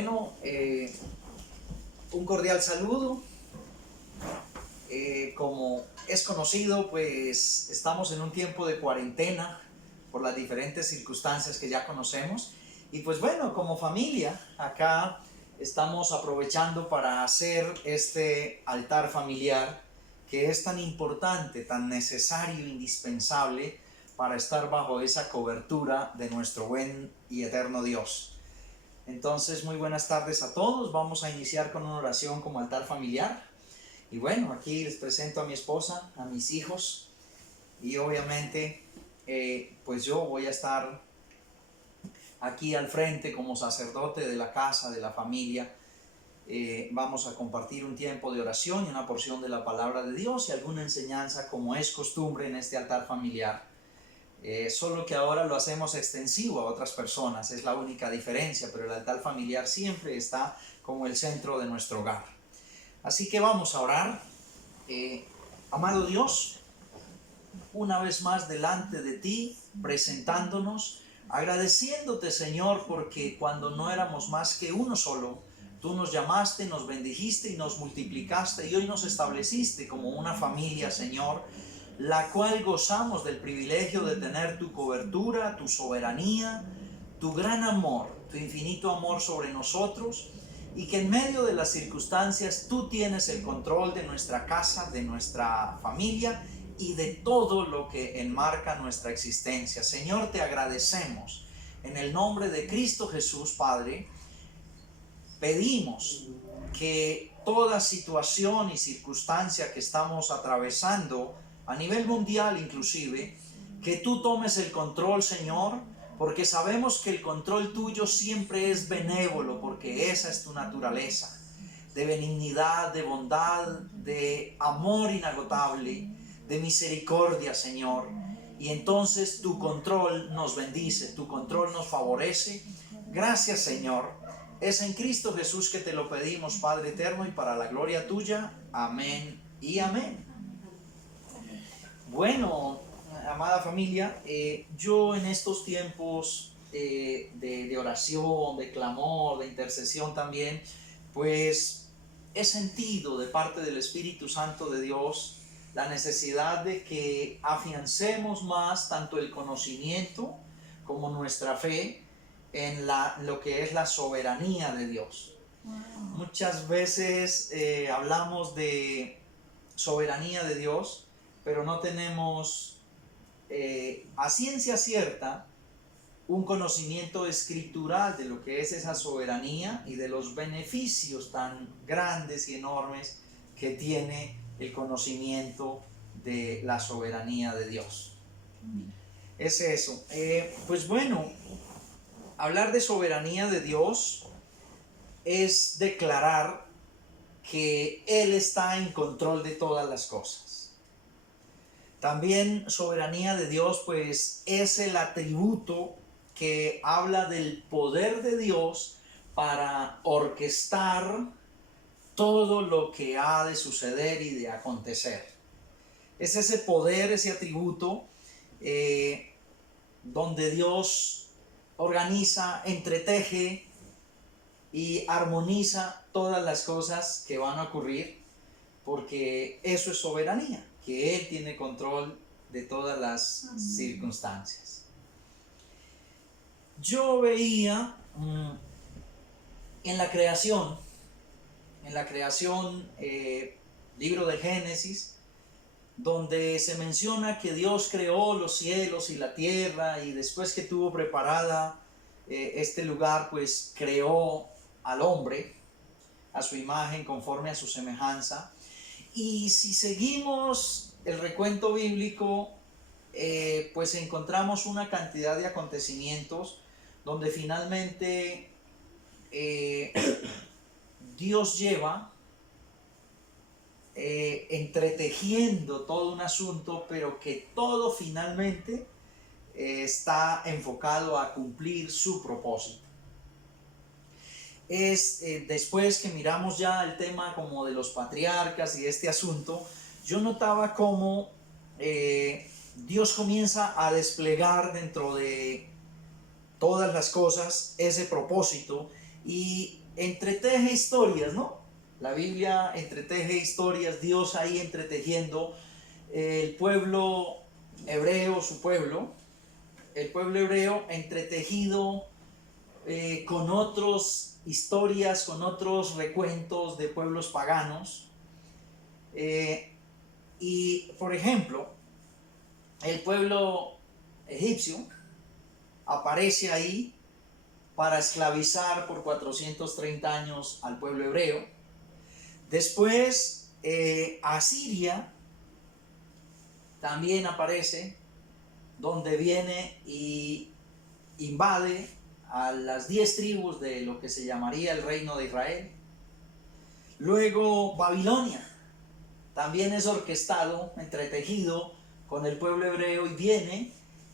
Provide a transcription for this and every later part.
Bueno, un cordial saludo. Como es conocido, pues estamos en un tiempo de cuarentena por las diferentes circunstancias que ya conocemos. Y pues bueno, como familia, acá estamos aprovechando para hacer este altar familiar que es tan importante, tan necesario, indispensable para estar bajo esa cobertura de nuestro buen y eterno Dios. Entonces, muy buenas tardes a todos. Vamos a iniciar con una oración como altar familiar. Y bueno, aquí les presento a mi esposa, a mis hijos. Y obviamente, pues yo voy a estar aquí al frente como sacerdote de la casa, de la familia. Vamos a compartir un tiempo de oración y una porción de la palabra de Dios y alguna enseñanza como es costumbre en este altar familiar. Solo que ahora lo hacemos extensivo a otras personas, es la única diferencia, pero el altar familiar siempre está como el centro de nuestro hogar. Así que vamos a orar. Amado Dios, una vez más delante de ti, presentándonos, agradeciéndote, Señor, porque cuando no éramos más que uno solo, tú nos llamaste, nos bendijiste y nos multiplicaste y hoy nos estableciste como una familia, Señor, la cual gozamos del privilegio de tener tu cobertura, tu soberanía, tu gran amor, tu infinito amor sobre nosotros, y que en medio de las circunstancias tú tienes el control de nuestra casa, de nuestra familia y de todo lo que enmarca nuestra existencia. Señor, te agradecemos. En el nombre de Cristo Jesús, Padre, pedimos que toda situación y circunstancia que estamos atravesando, a nivel mundial inclusive, que tú tomes el control, Señor, porque sabemos que el control tuyo siempre es benévolo, porque esa es tu naturaleza, de benignidad, de bondad, de amor inagotable, de misericordia, Señor. Y entonces tu control nos bendice, tu control nos favorece. Gracias, Señor. Es en Cristo Jesús que te lo pedimos, Padre eterno, y para la gloria tuya. Amén y amén. Bueno, amada familia, yo en estos tiempos de oración, de clamor, de intercesión también, pues he sentido de parte del Espíritu Santo de Dios la necesidad de que afiancemos más tanto el conocimiento como nuestra fe en lo que es la soberanía de Dios. Muchas veces hablamos de soberanía de Dios, pero no tenemos a ciencia cierta un conocimiento escritural de lo que es esa soberanía y de los beneficios tan grandes y enormes que tiene el conocimiento de la soberanía de Dios. Es eso. Pues bueno, hablar de soberanía de Dios es declarar que Él está en control de todas las cosas. También soberanía de Dios, pues, es el atributo que habla del poder de Dios para orquestar todo lo que ha de suceder y de acontecer. Es ese poder, ese atributo donde Dios organiza, entreteje y armoniza todas las cosas que van a ocurrir, porque eso es soberanía, que Él tiene control de todas las circunstancias. Yo veía en la creación, libro de Génesis, donde se menciona que Dios creó los cielos y la tierra, y después que tuvo preparada este lugar, pues creó al hombre a su imagen, conforme a su semejanza. Y si seguimos el recuento bíblico, pues encontramos una cantidad de acontecimientos donde finalmente Dios lleva entretejiendo todo un asunto, pero que todo finalmente está enfocado a cumplir su propósito. Es después que miramos ya el tema como de los patriarcas y este asunto, yo notaba cómo Dios comienza a desplegar dentro de todas las cosas ese propósito, y entreteje historias, ¿no? La Biblia entreteje historias, Dios ahí entretejiendo el pueblo hebreo, su pueblo, el pueblo hebreo entretejido con otras historias, con otros recuentos de pueblos paganos. Y, por ejemplo, el pueblo egipcio aparece ahí para esclavizar por 430 años al pueblo hebreo. Después, Asiria también aparece, donde viene y invade a las 10 tribus de lo que se llamaría el reino de Israel. Luego Babilonia también es orquestado, entretejido con el pueblo hebreo, y viene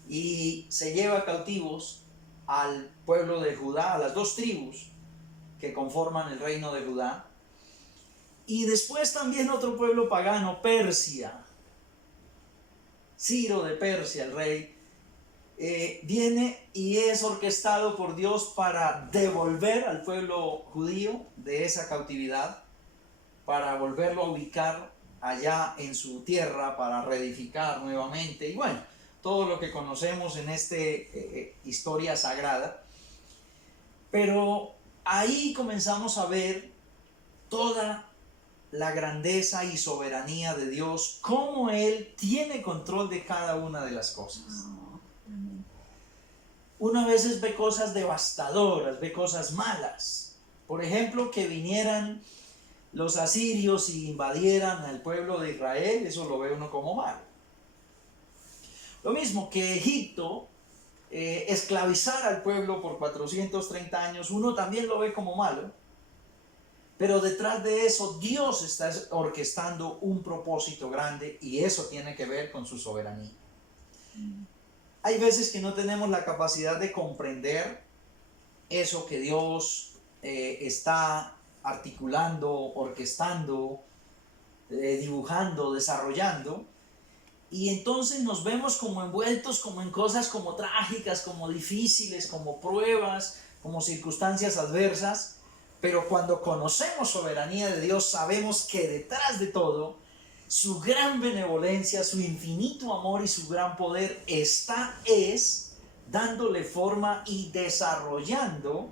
y se lleva cautivos al pueblo de Judá, a las 2 tribus que conforman el reino de Judá. Y después también otro pueblo pagano, Persia, Ciro de Persia, el rey, viene y es orquestado por Dios para devolver al pueblo judío de esa cautividad, para volverlo a ubicar allá en su tierra, para reedificar nuevamente, y bueno, todo lo que conocemos en esta historia sagrada. Pero ahí comenzamos a ver toda la grandeza y soberanía de Dios, cómo Él tiene control de cada una de las cosas. Uno a veces ve cosas devastadoras, ve cosas malas. Por ejemplo, que vinieran los asirios y invadieran al pueblo de Israel, eso lo ve uno como malo. Lo mismo que Egipto esclavizar al pueblo por 430 años, uno también lo ve como malo. Pero detrás de eso Dios está orquestando un propósito grande, y eso tiene que ver con su soberanía. Hay veces que no tenemos la capacidad de comprender eso que Dios está articulando, orquestando, dibujando, desarrollando, y entonces nos vemos como envueltos como en cosas como trágicas, como difíciles, como pruebas, como circunstancias adversas. Pero cuando conocemos soberanía de Dios, sabemos que detrás de todo, su gran benevolencia, su infinito amor y su gran poder es dándole forma y desarrollando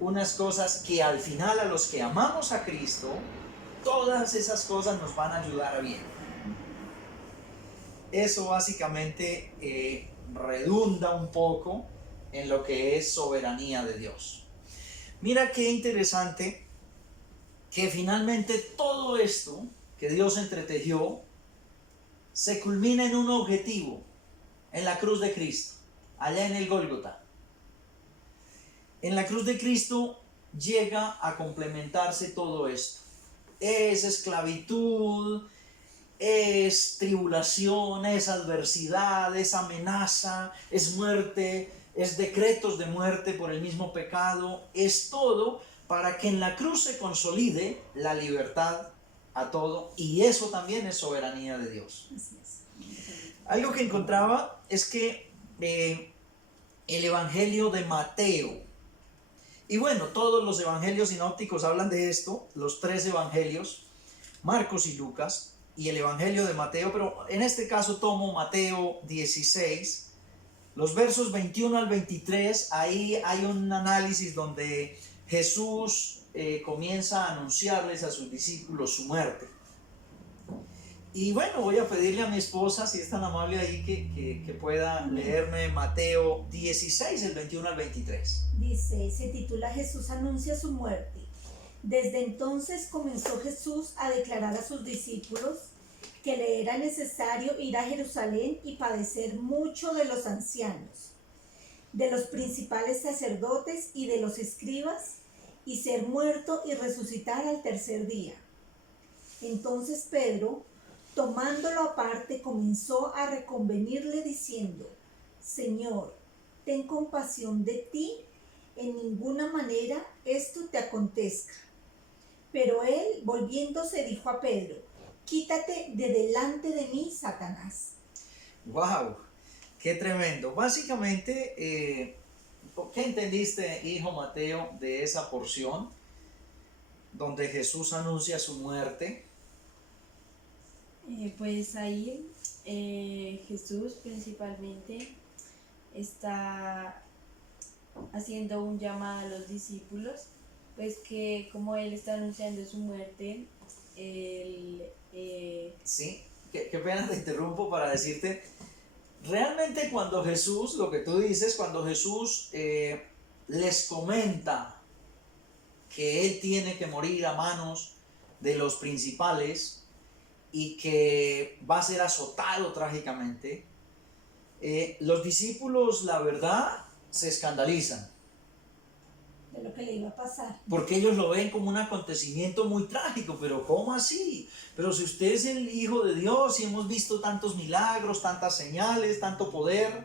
unas cosas que al final, a los que amamos a Cristo, todas esas cosas nos van a ayudar a bien. Eso básicamente redunda un poco en lo que es soberanía de Dios. Mira qué interesante que finalmente todo esto que Dios entretejió se culmina en un objetivo, en la cruz de Cristo, allá en el Gólgota. En la cruz de Cristo llega a complementarse todo esto. Es esclavitud, es tribulación, es adversidad, es amenaza, es muerte, es decretos de muerte por el mismo pecado, es todo para que en la cruz se consolide la libertad a todo, y eso también es soberanía de Dios. Algo que encontraba es que el Evangelio de Mateo, y bueno, todos los evangelios sinópticos hablan de esto, los 3 evangelios, Marcos y Lucas, y el Evangelio de Mateo, pero en este caso tomo Mateo 16, los versos 21 al 23, ahí hay un análisis donde Jesús comienza a anunciarles a sus discípulos su muerte. Y bueno, voy a pedirle a mi esposa, si es tan amable ahí, que pueda leerme Mateo 16, el 21 al 23. Dice, se titula Jesús anuncia su muerte. Desde entonces comenzó Jesús a declarar a sus discípulos que le era necesario ir a Jerusalén y padecer mucho de los ancianos, de los principales sacerdotes y de los escribas, y ser muerto y resucitar al tercer día. Entonces Pedro, tomándolo aparte, comenzó a reconvenirle diciendo, Señor, ten compasión de ti, en ninguna manera esto te acontezca. Pero él, volviéndose, dijo a Pedro, quítate de delante de mí, Satanás. ¡Wow! ¡Qué tremendo! Básicamente, ¿qué entendiste, hijo Mateo, de esa porción? donde Jesús anuncia su muerte. Pues ahí Jesús principalmente está haciendo un llamado a los discípulos, pues que como él está anunciando su muerte, él, Sí, qué pena te interrumpo para decirte, realmente cuando Jesús, lo que tú dices, cuando Jesús les comenta que él tiene que morir a manos de los principales y que va a ser azotado trágicamente, los discípulos, la verdad, se escandalizan. De lo que le iba a pasar. Porque ellos lo ven como un acontecimiento muy trágico, pero ¿cómo así? Pero si usted es el Hijo de Dios y hemos visto tantos milagros, tantas señales, tanto poder,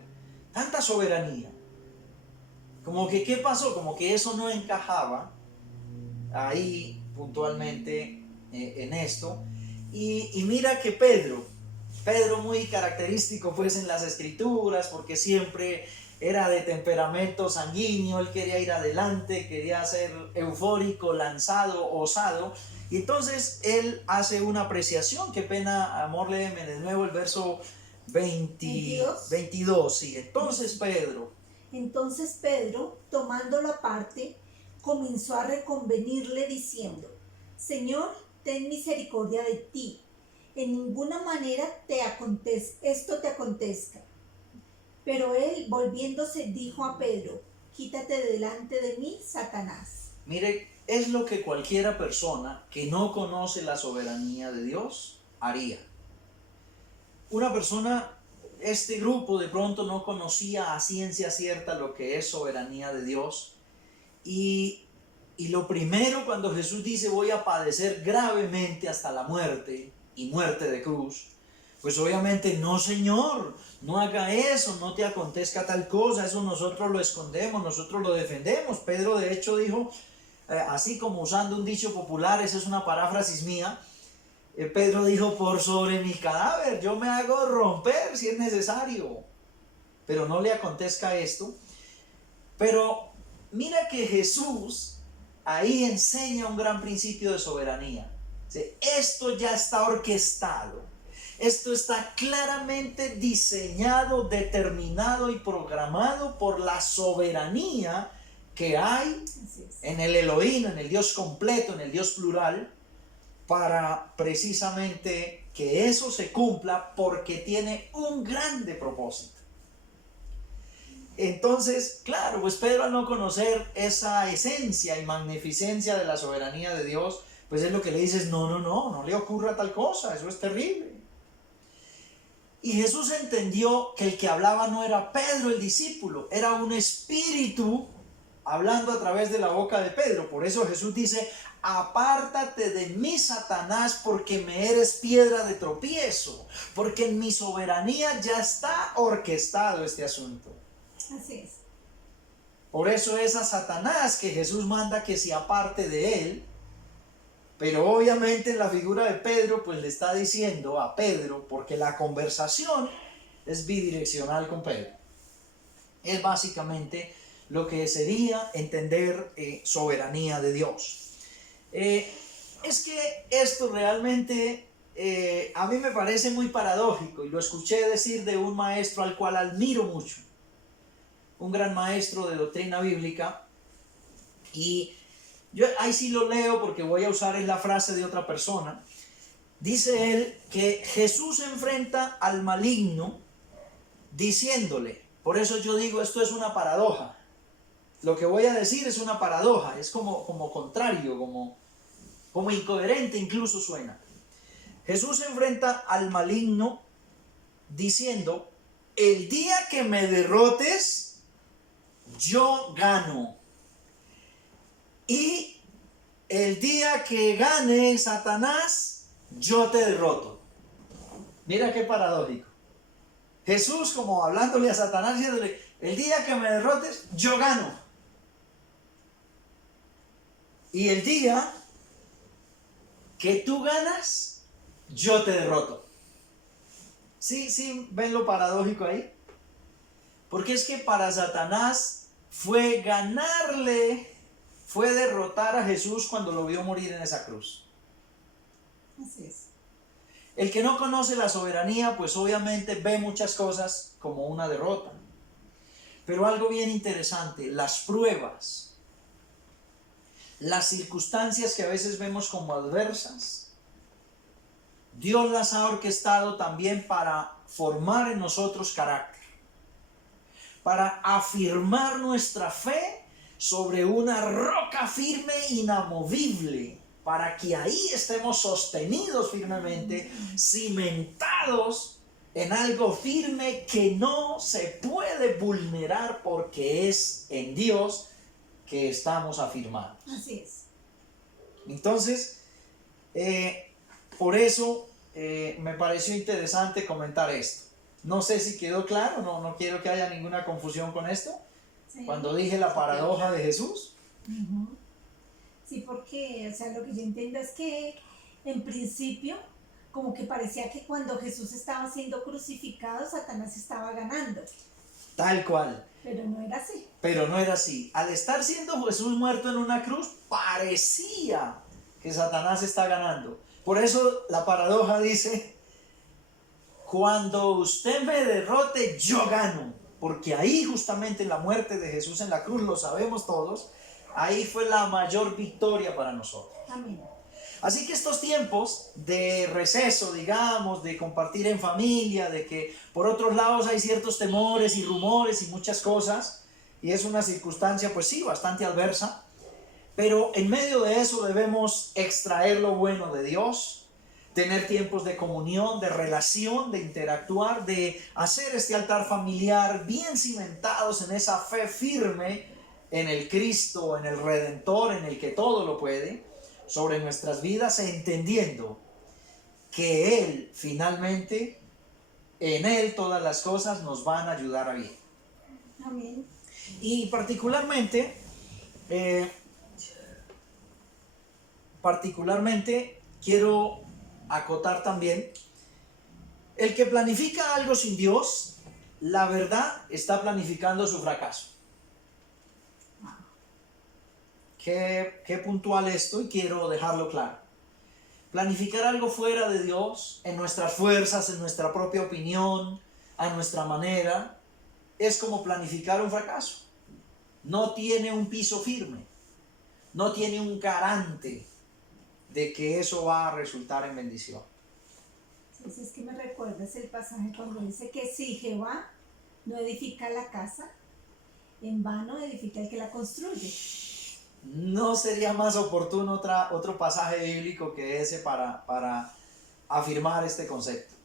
tanta soberanía. Como que, ¿qué pasó? Como que eso no encajaba ahí puntualmente en esto. Y mira que Pedro muy característico pues en las escrituras, porque siempre era de temperamento sanguíneo, él quería ir adelante, quería ser eufórico, lanzado, osado, y entonces él hace una apreciación, qué pena, amor, léeme de nuevo el verso 22, sí, entonces Pedro, tomándolo aparte, comenzó a reconvenirle diciendo: Señor, ten misericordia de ti, en ninguna manera esto te acontezca. Pero él, volviéndose, dijo a Pedro: Quítate delante de mí, Satanás. Mire, es lo que cualquiera persona que no conoce la soberanía de Dios haría. Una persona, este grupo de pronto no conocía a ciencia cierta lo que es soberanía de Dios, y lo primero cuando Jesús dice voy a padecer gravemente hasta la muerte, y muerte de cruz, pues obviamente no, Señor, no haga eso, no te acontezca tal cosa, eso nosotros lo escondemos, nosotros lo defendemos. Pedro de hecho dijo, así como usando un dicho popular, esa es una paráfrasis mía, Pedro dijo, por sobre mi cadáver yo me hago romper si es necesario, pero no le acontezca esto. Pero mira que Jesús ahí enseña un gran principio de soberanía. Esto ya está orquestado, esto está claramente diseñado, determinado y programado por la soberanía que hay en el Elohim, en el Dios completo, en el Dios plural, para precisamente que eso se cumpla, porque tiene un grande propósito. Entonces, claro, pues Pedro, al no conocer esa esencia y magnificencia de la soberanía de Dios, pues es lo que le dices, no le ocurra tal cosa, eso es terrible. Y Jesús entendió que el que hablaba no era Pedro el discípulo, era un espíritu hablando a través de la boca de Pedro. Por eso Jesús dice, apártate de mí, Satanás, porque me eres piedra de tropiezo, porque en mi soberanía ya está orquestado este asunto. Así es. Por eso es a Satanás que Jesús manda que se aparte de él, pero obviamente en la figura de Pedro pues le está diciendo a Pedro, porque la conversación es bidireccional con Pedro. Es básicamente lo que sería entender soberanía de Dios. Es que esto realmente a mí me parece muy paradójico, y lo escuché decir de un maestro al cual admiro mucho, un gran maestro de doctrina bíblica, y yo ahí sí lo leo porque voy a usar la frase de otra persona. Dice él que Jesús enfrenta al maligno diciéndole, por eso yo digo, esto es una paradoja. Lo que voy a decir es una paradoja, es como contrario, como incoherente incluso suena. Jesús enfrenta al maligno diciendo, el día que me derrotes, yo gano. Y el día que gane Satanás, yo te derroto. Mira qué paradójico. Jesús como hablándole a Satanás, diciéndole, el día que me derrotes, yo gano. Y el día que tú ganas, yo te derroto. ¿Sí ven lo paradójico ahí? Porque es que para Satanás fue ganarle fue derrotar a Jesús cuando lo vio morir en esa cruz. Así es. El que no conoce la soberanía, pues obviamente ve muchas cosas como una derrota. Pero algo bien interesante, las pruebas, las circunstancias que a veces vemos como adversas, Dios las ha orquestado también para formar en nosotros carácter, para afirmar nuestra fe sobre una roca firme e inamovible, para que ahí estemos sostenidos firmemente, cimentados en algo firme que no se puede vulnerar porque es en Dios que estamos afirmados. Así es. Entonces, por eso me pareció interesante comentar esto. No sé si quedó claro, no quiero que haya ninguna confusión con esto. Sí. Cuando dije la paradoja de Jesús. Ujú. Sí, porque, o sea, lo que yo entiendo es que en principio, como que parecía que cuando Jesús estaba siendo crucificado, Satanás estaba ganando, Tal cual. pero no era así. Pero no era así. Al estar siendo Jesús muerto en una cruz, parecía que Satanás está ganando. Por eso la paradoja dice, cuando usted me derrote, yo gano. Porque ahí justamente en la muerte de Jesús en la cruz, lo sabemos todos, ahí fue la mayor victoria para nosotros. Amén. Así que estos tiempos de receso, digamos, de compartir en familia, de que por otros lados hay ciertos temores y rumores y muchas cosas, y es una circunstancia, pues sí, bastante adversa, pero en medio de eso debemos extraer lo bueno de Dios, tener tiempos de comunión, de relación, de interactuar, de hacer este altar familiar bien cimentados en esa fe firme en el Cristo, en el Redentor, en el que todo lo puede, sobre nuestras vidas, entendiendo que Él finalmente, en Él todas las cosas nos van a ayudar a bien. Amén. Y particularmente quiero acotar también, el que planifica algo sin Dios, la verdad está planificando su fracaso. Qué puntual esto, y quiero dejarlo claro. Planificar algo fuera de Dios, en nuestras fuerzas, en nuestra propia opinión, a nuestra manera, es como planificar un fracaso. No tiene un piso firme, no tiene un garante de que eso va a resultar en bendición. Sí, es que me recuerdas el pasaje cuando dice que si Jehová no edifica la casa, en vano edifica el que la construye. ¿No sería más oportuno otro pasaje bíblico que ese para afirmar este concepto?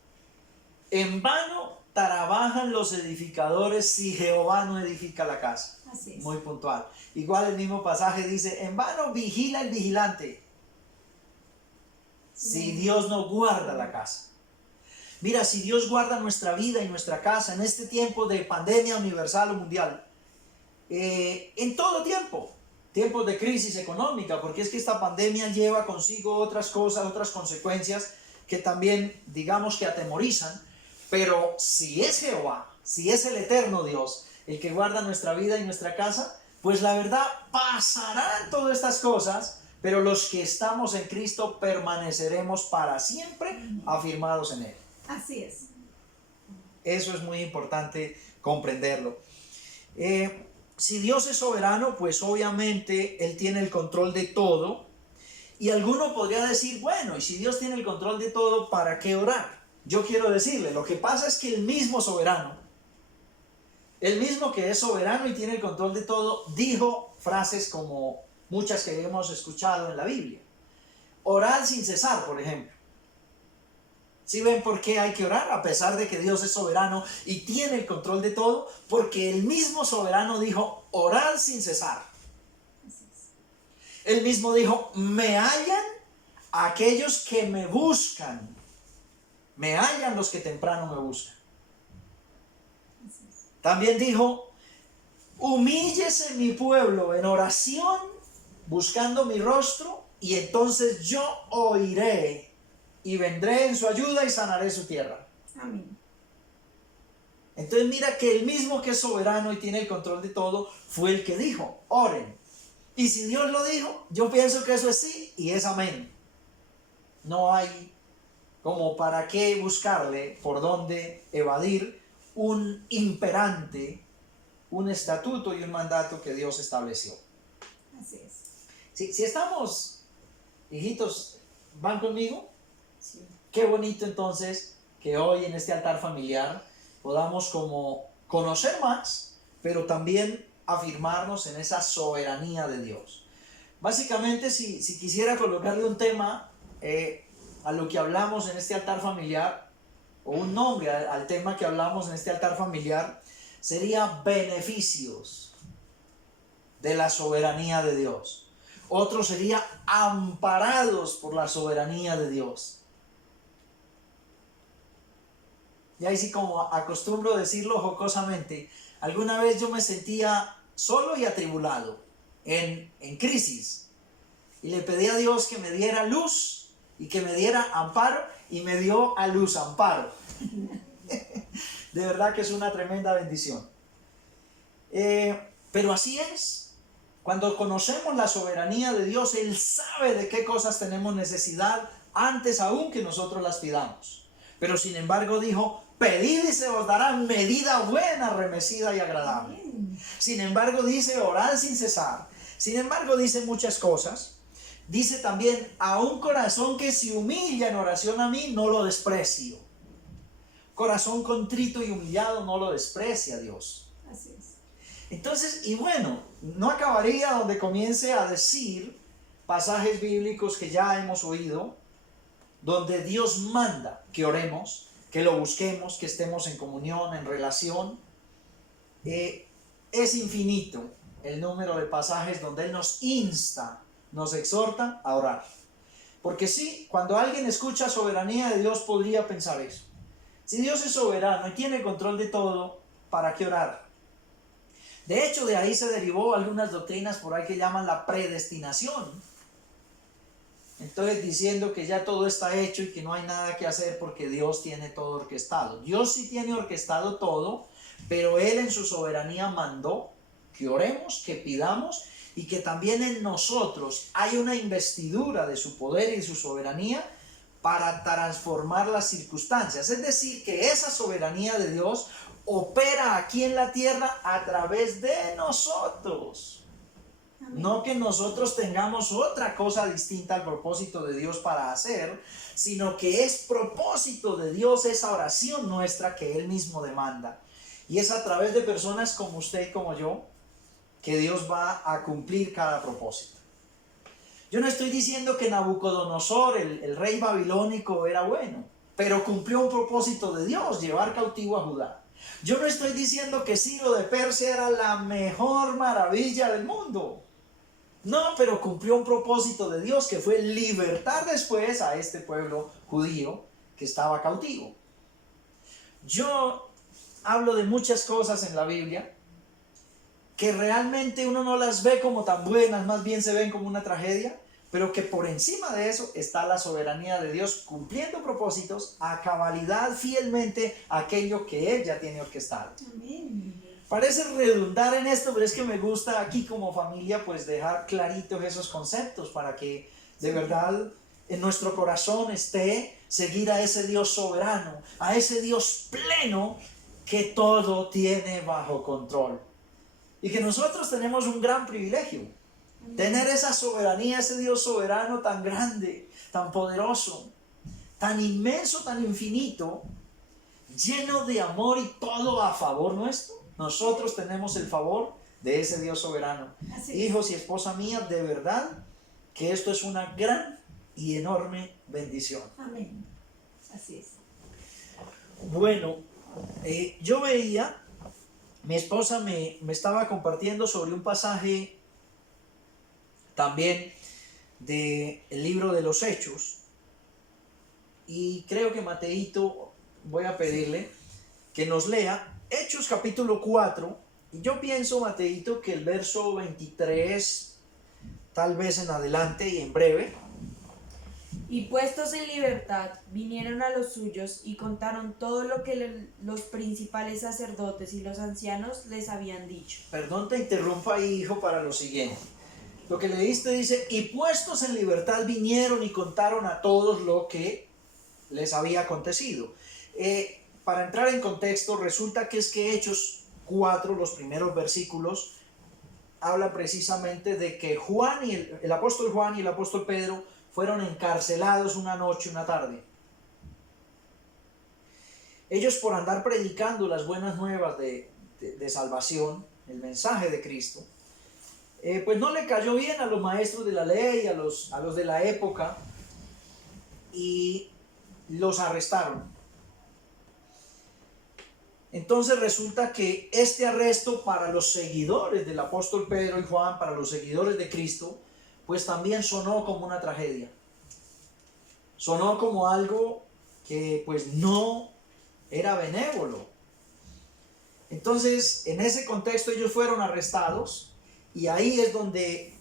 En vano trabajan los edificadores si Jehová no edifica la casa. Así es. Muy puntual. Igual el mismo pasaje dice, en vano vigila el vigilante si Dios no guarda la casa. Mira, si Dios guarda nuestra vida y nuestra casa en este tiempo de pandemia universal o mundial, en todo tiempo, tiempos de crisis económica, porque es que esta pandemia lleva consigo otras cosas, otras consecuencias que también, digamos, que atemorizan, pero si es Jehová, si es el eterno Dios, el que guarda nuestra vida y nuestra casa, pues la verdad pasarán todas estas cosas, pero los que estamos en Cristo permaneceremos para siempre afirmados en Él. Así es. Eso es muy importante comprenderlo. Si Dios es soberano, pues obviamente Él tiene el control de todo. Y alguno podría decir, bueno, y si Dios tiene el control de todo, ¿para qué orar? Yo quiero decirle, lo que pasa es que el mismo soberano, el mismo que es soberano y tiene el control de todo, dijo frases como muchas que hemos escuchado en la Biblia. Orad sin cesar, por ejemplo. ¿Sí ven por qué hay que orar? A pesar de que Dios es soberano y tiene el control de todo, porque el mismo soberano dijo, orad sin cesar. Él mismo dijo, me hallan aquellos que me buscan. Me hallan los que temprano me buscan. También dijo, humíllese mi pueblo en oración, buscando mi rostro, y entonces yo oiré y vendré en su ayuda y sanaré su tierra. Amén. Entonces mira que el mismo que es soberano y tiene el control de todo, fue el que dijo, oren. Y si Dios lo dijo, yo pienso que eso es sí y es amén. No hay como para qué buscarle por dónde evadir un imperante, un estatuto y un mandato que Dios estableció. Así es. Si estamos, hijitos, ¿van conmigo? Sí. Qué bonito entonces que hoy en este altar familiar podamos como conocer más, pero también afirmarnos en esa soberanía de Dios. Básicamente, si quisiera colocarle un tema a lo que hablamos en este altar familiar, o un nombre al tema que hablamos en este altar familiar, sería beneficios de la soberanía de Dios. Otro sería amparados por la soberanía de Dios. Y ahí sí, como acostumbro decirlo jocosamente, alguna vez yo me sentía solo y atribulado, en crisis, y le pedí a Dios que me diera luz y que me diera amparo, y me dio a luz amparo. De verdad que es una tremenda bendición. Pero así es. Cuando conocemos la soberanía de Dios, Él sabe de qué cosas tenemos necesidad antes aún que nosotros las pidamos. Pero sin embargo dijo, pedid y se os dará medida buena, remecida y agradable. Sin embargo dice, orad sin cesar. Sin embargo dice muchas cosas. Dice también, a un corazón que se humilla en oración a mí, no lo desprecio. Corazón contrito y humillado no lo desprecia Dios. Así es. Entonces, y bueno, no acabaría donde comience a decir pasajes bíblicos que ya hemos oído, donde Dios manda que oremos, que lo busquemos, que estemos en comunión, en relación. Es infinito el número de pasajes donde Él nos insta, nos exhorta a orar. Porque sí, cuando alguien escucha soberanía de Dios podría pensar eso. Si Dios es soberano y tiene control de todo, ¿para qué orar? De hecho, de ahí se derivó algunas doctrinas por ahí que llaman la predestinación. Entonces, diciendo que ya todo está hecho y que no hay nada que hacer porque Dios tiene todo orquestado. Dios sí tiene orquestado todo, pero Él en su soberanía mandó que oremos, que pidamos y que también en nosotros hay una investidura de su poder y su soberanía para transformar las circunstancias. Es decir, que esa soberanía de Dios opera aquí en la tierra a través de nosotros. Amén. No que nosotros tengamos otra cosa distinta al propósito de Dios para hacer, sino que es propósito de Dios esa oración nuestra que Él mismo demanda. Y es a través de personas como usted y como yo que Dios va a cumplir cada propósito. Yo no estoy diciendo que Nabucodonosor, el rey babilónico, era bueno, pero cumplió un propósito de Dios, llevar cautivo a Judá. Yo no estoy diciendo que Ciro de Persia era la mejor maravilla del mundo. No, pero cumplió un propósito de Dios que fue libertar después a este pueblo judío que estaba cautivo. Yo hablo de muchas cosas en la Biblia que realmente uno no las ve como tan buenas, más bien se ven como una tragedia, pero que por encima de eso está la soberanía de Dios cumpliendo propósitos a cabalidad, fielmente, aquello que Él ya tiene orquestado. Amén. Parece redundar en esto, pero es que me gusta aquí como familia pues dejar claritos esos conceptos para que de verdad en nuestro corazón esté seguir a ese Dios soberano, a ese Dios pleno que todo tiene bajo control. Y que nosotros tenemos un gran privilegio, tener esa soberanía, ese Dios soberano tan grande, tan poderoso, tan inmenso, tan infinito, lleno de amor y todo a favor nuestro. Nosotros tenemos el favor de ese Dios soberano. Así es. Hijos y esposa mía, de verdad que esto es una gran y enorme bendición. Amén. Así es. Bueno, yo veía, mi esposa me estaba compartiendo sobre un pasaje también del libro de los Hechos, y creo que Mateito, voy a pedirle que nos lea Hechos capítulo 4, y yo pienso, Mateito, que el verso 23, tal vez en adelante y en breve. Y puestos en libertad, vinieron a los suyos y contaron todo lo que los principales sacerdotes y los ancianos les habían dicho. Perdón te interrumpa ahí, hijo, para lo siguiente. Lo que leíste dice, y puestos en libertad vinieron y contaron a todos lo que les había acontecido. Para entrar en contexto, resulta que es que Hechos 4, los primeros versículos, habla precisamente de que Juan y el apóstol Juan y el apóstol Pedro fueron encarcelados una noche, una tarde. Ellos, por andar predicando las buenas nuevas de salvación, el mensaje de Cristo, pues no le cayó bien a los maestros de la ley, a los de la época, y los arrestaron. Entonces resulta que este arresto para los seguidores del apóstol Pedro y Juan, para los seguidores de Cristo, pues también sonó como una tragedia. Sonó como algo que pues no era benévolo. Entonces, en ese contexto ellos fueron arrestados y ahí es donde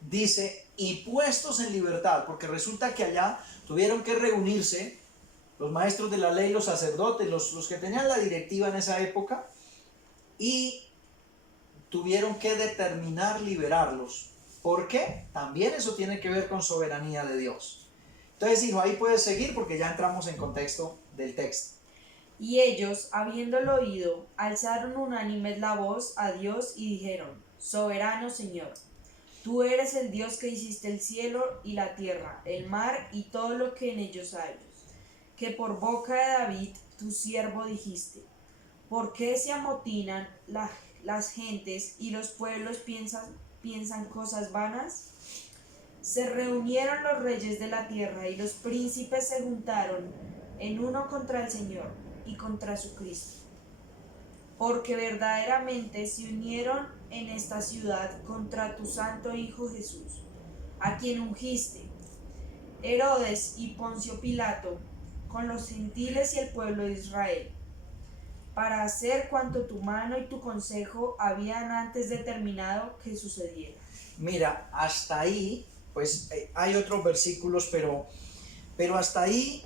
dice, y puestos en libertad, porque resulta que allá tuvieron que reunirse los maestros de la ley, los sacerdotes, los que tenían la directiva en esa época, y tuvieron que determinar liberarlos. ¿Por qué? También eso tiene que ver con soberanía de Dios. Entonces dijo, ahí puedes seguir porque ya entramos en contexto del texto. Y ellos, habiéndolo oído, alzaron unánimes la voz a Dios y dijeron, Soberano Señor, tú eres el Dios que hiciste el cielo y la tierra, el mar y todo lo que en ellos hay, que por boca de David, tu siervo, dijiste, ¿por qué se amotinan las gentes y los pueblos piensan cosas vanas? Se reunieron los reyes de la tierra y los príncipes se juntaron en uno contra el Señor y contra su Cristo, porque verdaderamente se unieron en esta ciudad contra tu santo Hijo Jesús, a quien ungiste, Herodes y Poncio Pilato, con los gentiles y el pueblo de Israel, para hacer cuanto tu mano y tu consejo habían antes determinado que sucediera. Mira, hasta ahí, pues hay otros versículos, pero hasta ahí,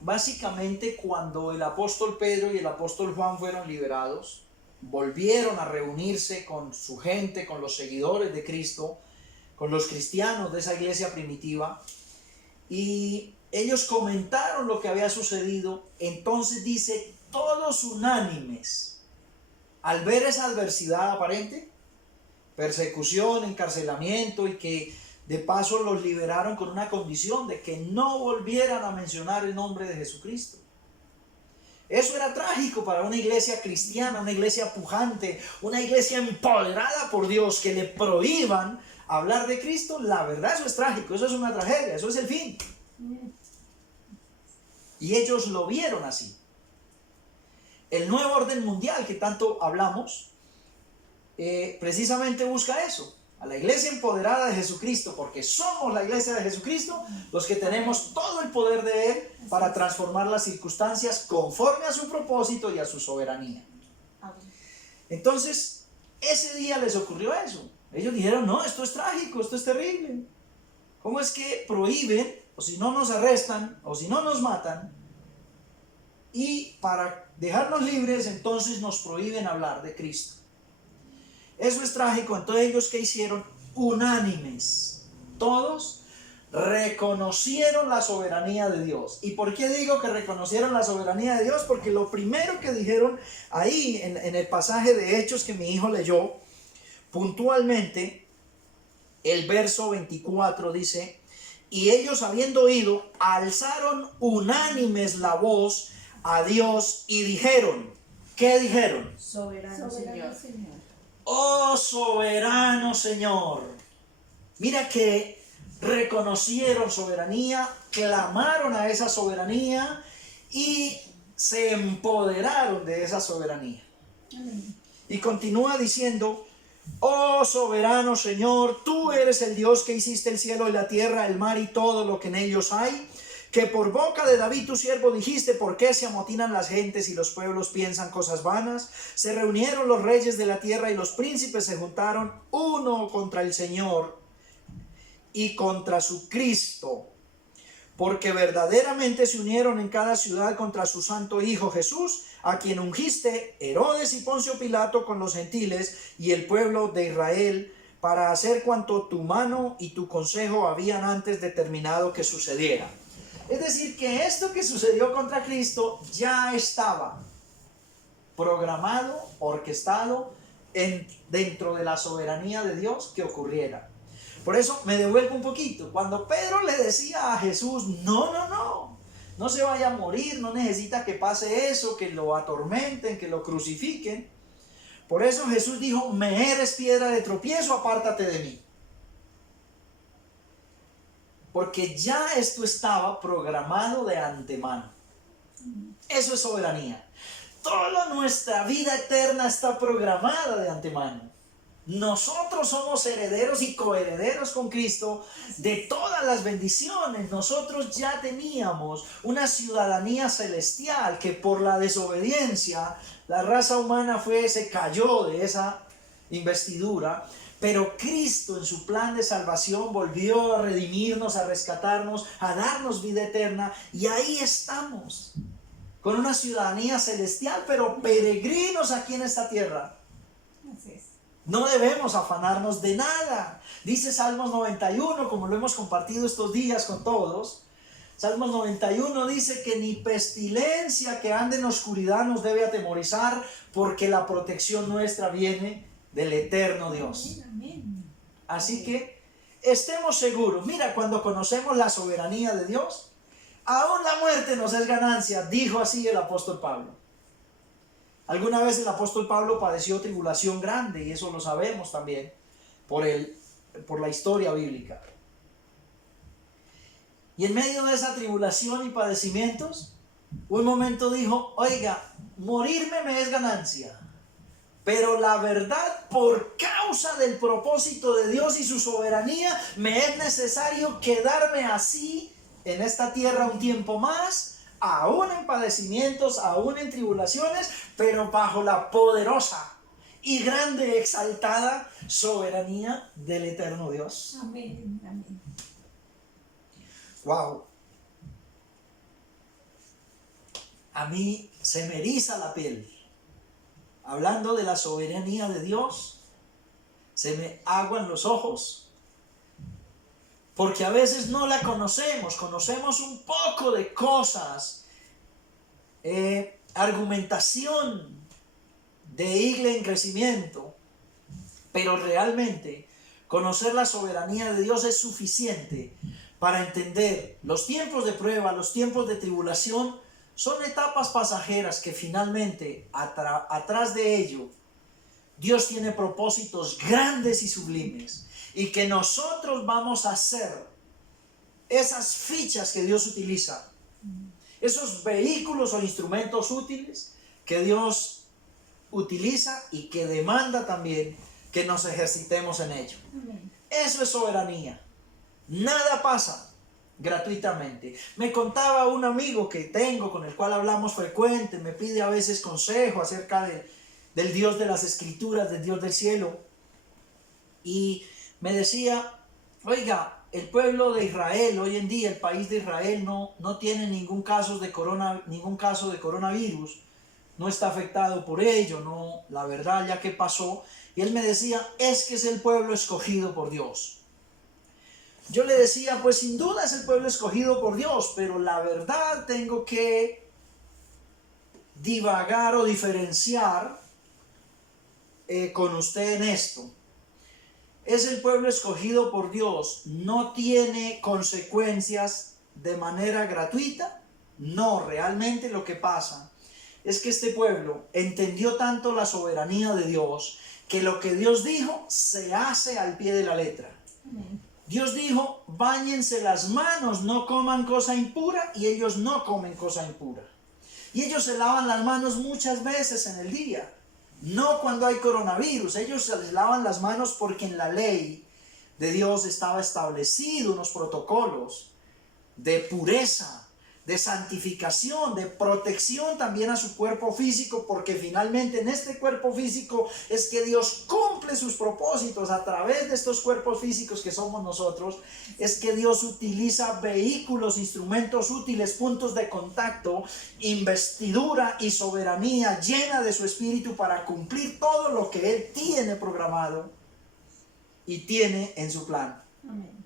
básicamente cuando el apóstol Pedro y el apóstol Juan fueron liberados, volvieron a reunirse con su gente, con los seguidores de Cristo, con los cristianos de esa iglesia primitiva, y ellos comentaron lo que había sucedido. Entonces dice, todos unánimes, al ver esa adversidad aparente, persecución, encarcelamiento, y que de paso los liberaron con una condición de que no volvieran a mencionar el nombre de Jesucristo. Eso era trágico para una iglesia cristiana, una iglesia pujante, una iglesia empoderada por Dios, que le prohíban hablar de Cristo. La verdad, eso es trágico, eso es una tragedia, eso es el fin. Y ellos lo vieron así. El nuevo orden mundial que tanto hablamos, precisamente busca eso, a la iglesia empoderada de Jesucristo, porque somos la iglesia de Jesucristo los que tenemos todo el poder de Él para transformar las circunstancias conforme a su propósito y a su soberanía. Entonces, ese día les ocurrió eso. Ellos dijeron, no, esto es trágico, esto es terrible. ¿Cómo es que prohíben, o si no nos arrestan, o si no nos matan, y para dejarnos libres, entonces nos prohíben hablar de Cristo? Eso es trágico. Entonces ellos, ¿qué hicieron? Unánimes, todos reconocieron la soberanía de Dios. ¿Y por qué digo que reconocieron la soberanía de Dios? Porque lo primero que dijeron ahí en el pasaje de Hechos que mi hijo leyó, puntualmente, el verso 24 dice, y ellos habiendo oído, alzaron unánimes la voz a Dios y dijeron, ¿qué dijeron? Soberano Señor. Oh soberano Señor. Mira que reconocieron soberanía, clamaron a esa soberanía y se empoderaron de esa soberanía. Y continúa diciendo, oh soberano Señor, tú eres el Dios que hiciste el cielo y la tierra, el mar y todo lo que en ellos hay, que por boca de David tu siervo dijiste, ¿por qué se amotinan las gentes y los pueblos piensan cosas vanas? Se reunieron los reyes de la tierra y los príncipes se juntaron uno contra el Señor y contra su Cristo. porque verdaderamente se unieron en cada ciudad contra su santo Hijo Jesús, a quien ungiste Herodes y Poncio Pilato con los gentiles y el pueblo de Israel, para hacer cuanto tu mano y tu consejo habían antes determinado que sucediera. Es decir, que esto que sucedió contra Cristo ya estaba programado, orquestado dentro de la soberanía de Dios que ocurriera. Por eso me devuelvo un poquito. Cuando Pedro le decía a Jesús, no se vaya a morir, no necesita que pase eso, que lo atormenten, que lo crucifiquen. Por eso Jesús dijo, me eres piedra de tropiezo, apártate de mí. Porque ya esto estaba programado de antemano. Eso es soberanía. Toda nuestra vida eterna está programada de antemano. Nosotros somos herederos y coherederos con Cristo de todas las bendiciones. Nosotros ya teníamos una ciudadanía celestial que por la desobediencia la raza humana se cayó de esa investidura. Pero Cristo en su plan de salvación volvió a redimirnos, a rescatarnos, a darnos vida eterna. Y ahí estamos, con una ciudadanía celestial, pero peregrinos aquí en esta tierra. Así es. No debemos afanarnos de nada. Dice Salmos 91, como lo hemos compartido estos días con todos. Salmos 91 dice que ni pestilencia que ande en oscuridad nos debe atemorizar, porque la protección nuestra viene del eterno Dios. Amén. Así que estemos seguros. Mira, cuando conocemos la soberanía de Dios, aún la muerte nos es ganancia, dijo así el apóstol Pablo. Alguna vez el apóstol Pablo padeció tribulación grande, y eso lo sabemos también por la historia bíblica. Y en medio de esa tribulación y padecimientos, un momento dijo, oiga, morirme me es ganancia, pero la verdad, por causa del propósito de Dios y su soberanía, me es necesario quedarme así en esta tierra un tiempo más, aún en padecimientos, aún en tribulaciones, pero bajo la poderosa y grande, exaltada soberanía del eterno Dios. Amén. Amén. Wow. A mí se me eriza la piel. Hablando de la soberanía de Dios, se me aguan los ojos. Porque a veces no la conocemos un poco de cosas, argumentación de iglesia en crecimiento, pero realmente conocer la soberanía de Dios es suficiente para entender los tiempos de prueba, los tiempos de tribulación, son etapas pasajeras que finalmente, atrás de ello, Dios tiene propósitos grandes y sublimes, y que nosotros vamos a ser esas fichas que Dios utiliza, esos vehículos o instrumentos útiles que Dios utiliza y que demanda también que nos ejercitemos en ello. Amén. Eso es soberanía. Nada pasa gratuitamente. Me contaba un amigo que tengo, con el cual hablamos frecuente, me pide a veces consejo acerca del Dios de las Escrituras, del Dios del cielo, y me decía, oiga, el pueblo de Israel, hoy en día el país de Israel no tiene ningún caso de coronavirus, no está afectado por ello, no, la verdad ya que pasó. Y él me decía, es que es el pueblo escogido por Dios. Yo le decía, pues sin duda es el pueblo escogido por Dios, pero la verdad tengo que divagar o diferenciar con usted en esto. ¿Es el pueblo escogido por Dios? ¿No tiene consecuencias de manera gratuita? No, realmente lo que pasa es que este pueblo entendió tanto la soberanía de Dios que lo que Dios dijo se hace al pie de la letra. Amén. Dios dijo, báñense las manos, no coman cosa impura, y ellos no comen cosa impura. Y ellos se lavan las manos muchas veces en el día. No cuando hay coronavirus, ellos se les lavan las manos porque en la ley de Dios estaba establecido unos protocolos de pureza, de santificación, de protección también a su cuerpo físico, porque finalmente en este cuerpo físico es que Dios cumple sus propósitos a través de estos cuerpos físicos que somos nosotros. Es que Dios utiliza vehículos, instrumentos útiles, puntos de contacto, investidura y soberanía llena de su espíritu para cumplir todo lo que Él tiene programado y tiene en su plan. Amén.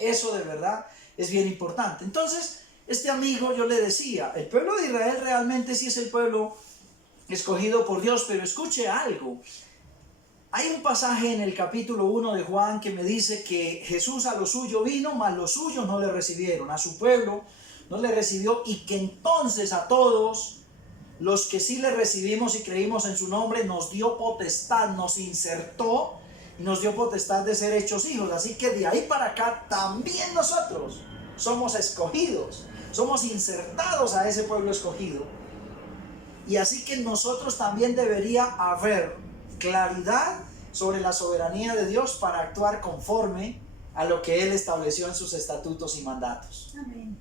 Eso de verdad es bien importante. Entonces, este amigo, yo le decía, el pueblo de Israel realmente sí es el pueblo escogido por Dios, pero escuche algo. Hay un pasaje en el capítulo 1 de Juan que me dice que Jesús a lo suyo vino, mas los suyos no le recibieron, a su pueblo no le recibió, y que entonces a todos los que sí le recibimos y creímos en su nombre nos dio potestad, nos insertó y nos dio potestad de ser hechos hijos. Así que de ahí para acá también nosotros somos escogidos, somos insertados a ese pueblo escogido. Y así que nosotros también debería haber claridad sobre la soberanía de Dios para actuar conforme a lo que Él estableció en sus estatutos y mandatos. Amén.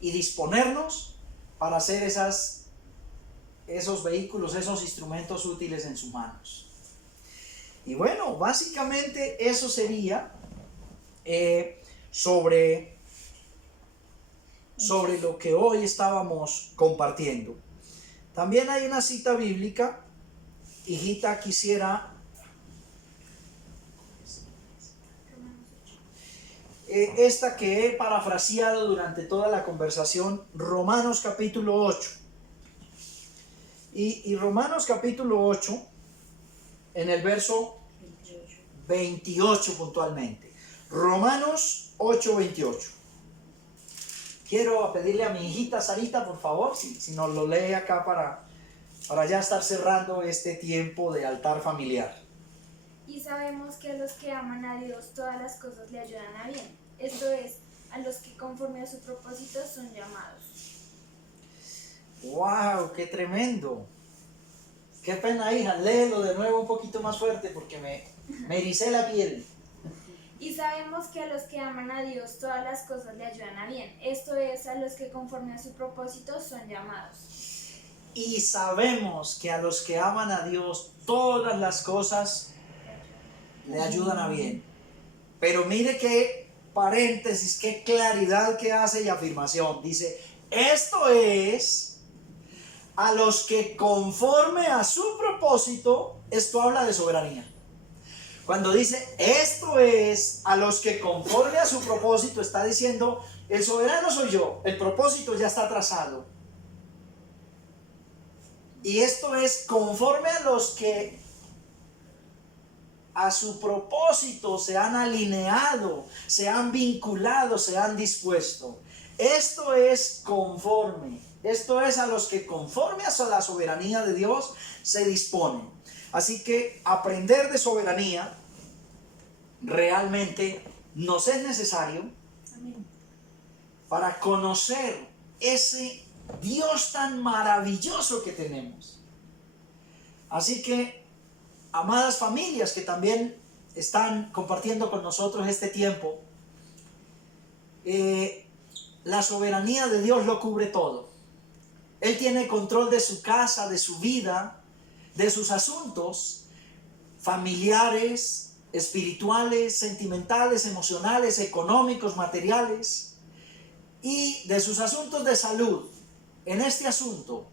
Y disponernos para hacer esos vehículos, esos instrumentos útiles en sus manos. Y bueno, básicamente eso sería sobre lo que hoy estábamos compartiendo. También hay una cita bíblica, hijita, quisiera esta que he parafraseado durante toda la conversación, Romanos capítulo 8. Y Romanos capítulo 8, en el verso 28 puntualmente. Romanos 8, 28. Quiero pedirle a mi hijita Sarita, por favor, si nos lo lee acá para ya estar cerrando este tiempo de altar familiar. Y sabemos que a los que aman a Dios todas las cosas le ayudan a bien. Esto es, a los que conforme a su propósito son llamados. ¡Wow! ¡Qué tremendo! ¡Qué pena, hija! Léelo de nuevo un poquito más fuerte porque me ericé la piel. Y sabemos que a los que aman a Dios todas las cosas le ayudan a bien. Esto es, a los que conforme a su propósito son llamados. Y sabemos que a los que aman a Dios todas las cosas le ayudan a bien. Pero mire qué paréntesis, qué claridad que hace y afirmación. Dice, esto es a los que conforme a su propósito, esto habla de soberanía. Cuando dice esto es a los que conforme a su propósito, está diciendo el soberano soy yo, el propósito ya está trazado. Y esto es conforme a los que a su propósito se han alineado, se han vinculado, se han dispuesto. Esto es conforme. Esto es a los que conforme a la soberanía de Dios se disponen. Así que aprender de soberanía realmente nos es necesario. Amén. Para conocer ese Dios tan maravilloso que tenemos. Así que, amadas familias que también están compartiendo con nosotros este tiempo, la soberanía de Dios lo cubre todo. Él tiene control de su casa, de su vida, de sus asuntos familiares, espirituales, sentimentales, emocionales, económicos, materiales, y de sus asuntos de salud. En este asunto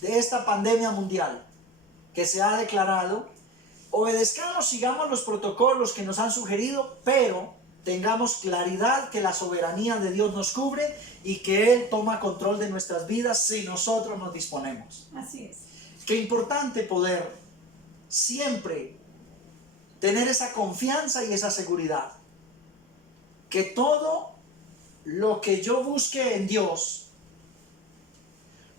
de esta pandemia mundial que se ha declarado, obedezcamos, sigamos los protocolos que nos han sugerido, pero tengamos claridad que la soberanía de Dios nos cubre y que Él toma control de nuestras vidas si nosotros nos disponemos. Así es. Qué importante poder siempre tener esa confianza y esa seguridad. Que todo lo que yo busque en Dios,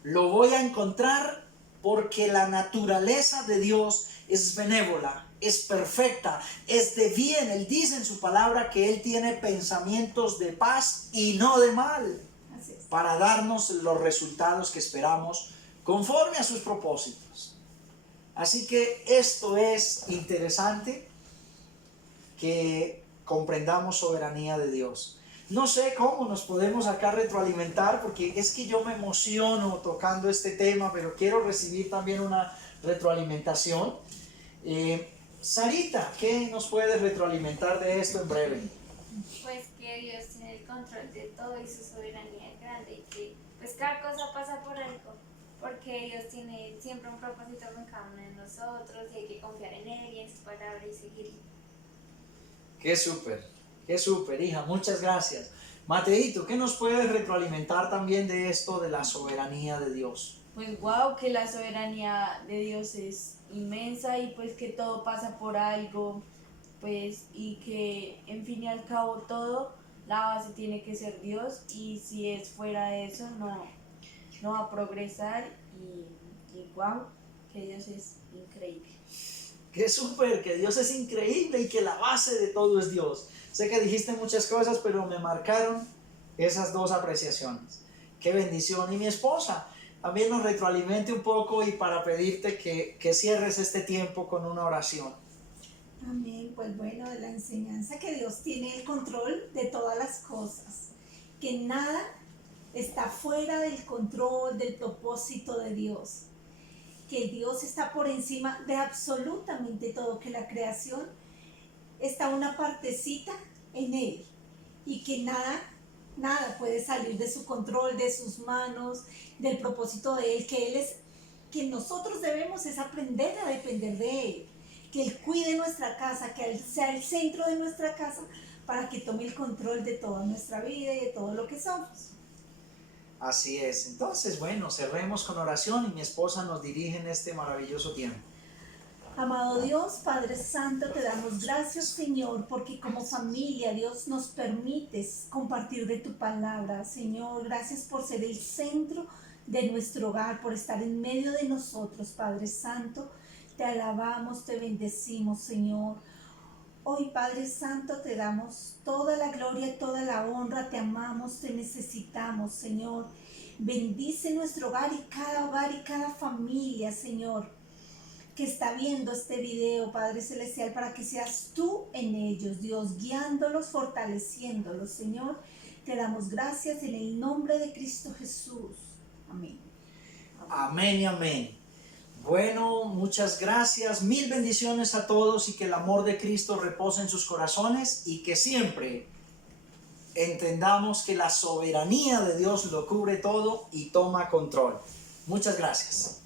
lo voy a encontrar porque la naturaleza de Dios es benévola, es perfecta, es de bien. Él dice en su palabra que Él tiene pensamientos de paz y no de mal, Así es. para darnos los resultados que esperamos conforme a sus propósitos. Así que esto es interesante, que comprendamos soberanía de Dios. No sé cómo nos podemos acá retroalimentar, porque es que yo me emociono tocando este tema, pero quiero recibir también una retroalimentación. Sarita, ¿qué nos puedes retroalimentar de esto en breve? Pues que Dios tiene el control de todo y su soberanía es grande y que pues cada cosa pasa por algo, porque Dios tiene siempre un propósito con cada uno de nosotros y hay que confiar en Él y en su palabra y seguirlo. Qué súper, hija, muchas gracias. Mateito, ¿qué nos puedes retroalimentar también de esto de la soberanía de Dios? Pues wow, que la soberanía de Dios es inmensa y pues que todo pasa por algo, pues y que en fin y al cabo todo, la base tiene que ser Dios y si es fuera de eso no va a progresar y wow, que Dios es increíble. Qué súper, que Dios es increíble y que la base de todo es Dios. Sé que dijiste muchas cosas, pero me marcaron esas dos apreciaciones. Qué bendición. Y mi esposa también nos retroalimente un poco y para pedirte que cierres este tiempo con una oración. Amén. Pues bueno, de la enseñanza que Dios tiene el control de todas las cosas, que nada está fuera del control, del propósito de Dios, que Dios está por encima de absolutamente todo, que la creación está una partecita en Él y que nada puede salir de su control, de sus manos, del propósito de Él, que nosotros debemos es aprender a depender de Él, que Él cuide nuestra casa, que Él sea el centro de nuestra casa para que tome el control de toda nuestra vida y de todo lo que somos. Así es. Entonces, bueno, cerremos con oración y mi esposa nos dirige en este maravilloso tiempo. Amado Dios, Padre Santo, te damos gracias, Señor, porque como familia, Dios, nos permites compartir de tu palabra. Señor, gracias por ser el centro de nuestro hogar, por estar en medio de nosotros, Padre Santo. Te alabamos, te bendecimos, Señor. Hoy, Padre Santo, te damos toda la gloria, toda la honra, te amamos, te necesitamos, Señor. Bendice nuestro hogar y cada familia, Señor, que está viendo este video, Padre Celestial, para que seas tú en ellos, Dios, guiándolos, fortaleciéndolos, Señor. Te damos gracias en el nombre de Cristo Jesús. Amén. Amén y amén. Bueno, muchas gracias, mil bendiciones a todos y que el amor de Cristo repose en sus corazones y que siempre entendamos que la soberanía de Dios lo cubre todo y toma control. Muchas gracias.